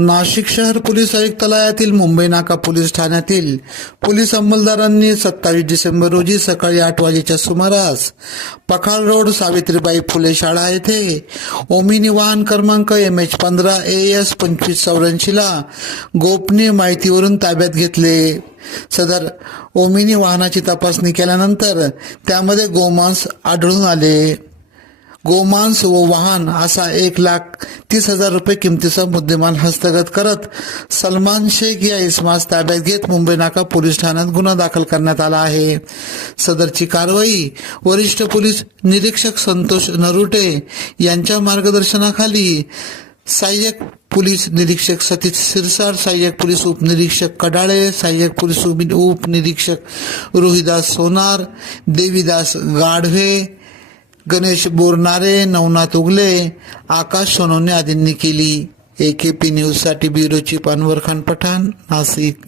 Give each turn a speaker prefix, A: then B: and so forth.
A: नाशिक शहर पोलीस आयुक्तालयातील मुंबई नाका पोलीस ठाण्यातील पोलीस अंमलदारांनी सत्तावीस डिसेंबर रोजी सकाळी आठ वाजेच्या सुमारास पखाल रोड सावित्रीबाई फुले शाळा येथे ओमिनी वाहन क्रमांक एम एच पंधरा ए एस पंचवीस चौऱ्याऐंशीला गोपनीय माहितीवरून ताब्यात घेतले. सदर ओमिनी वाहनाची तपासणी केल्यानंतर त्यामध्ये गोमांस आढळून आले. गोमांस व वाहन असा एक लाख तीस हजार रुपये किमतीचा मुद्देमाल हस्तगत करत सलमान शेख या इसमास ताब्यात घेत मुंबई नाका पोलीस ठाण्यात गुन्हा दाखल करण्यात आला आहे. सदरची कारवाई वरिष्ठ पोलीस निरीक्षक संतोष नरुटे यांच्या मार्गदर्शनाखाली सहाय्यक पोलीस निरीक्षक सतीश सिरसार सहाय्यक पोलीस उपनिरीक्षक कडाळे सहाय्यक पोलीस उपनिरीक्षक रोहिदास सोनार देवीदास गाढवे गणेश बोरणारे नवनाथ उगले आकाश सोनवणे आदींनी केली. ए के पी न्यूजसाठी ब्युरो चीफ खान पठाण नाशिक.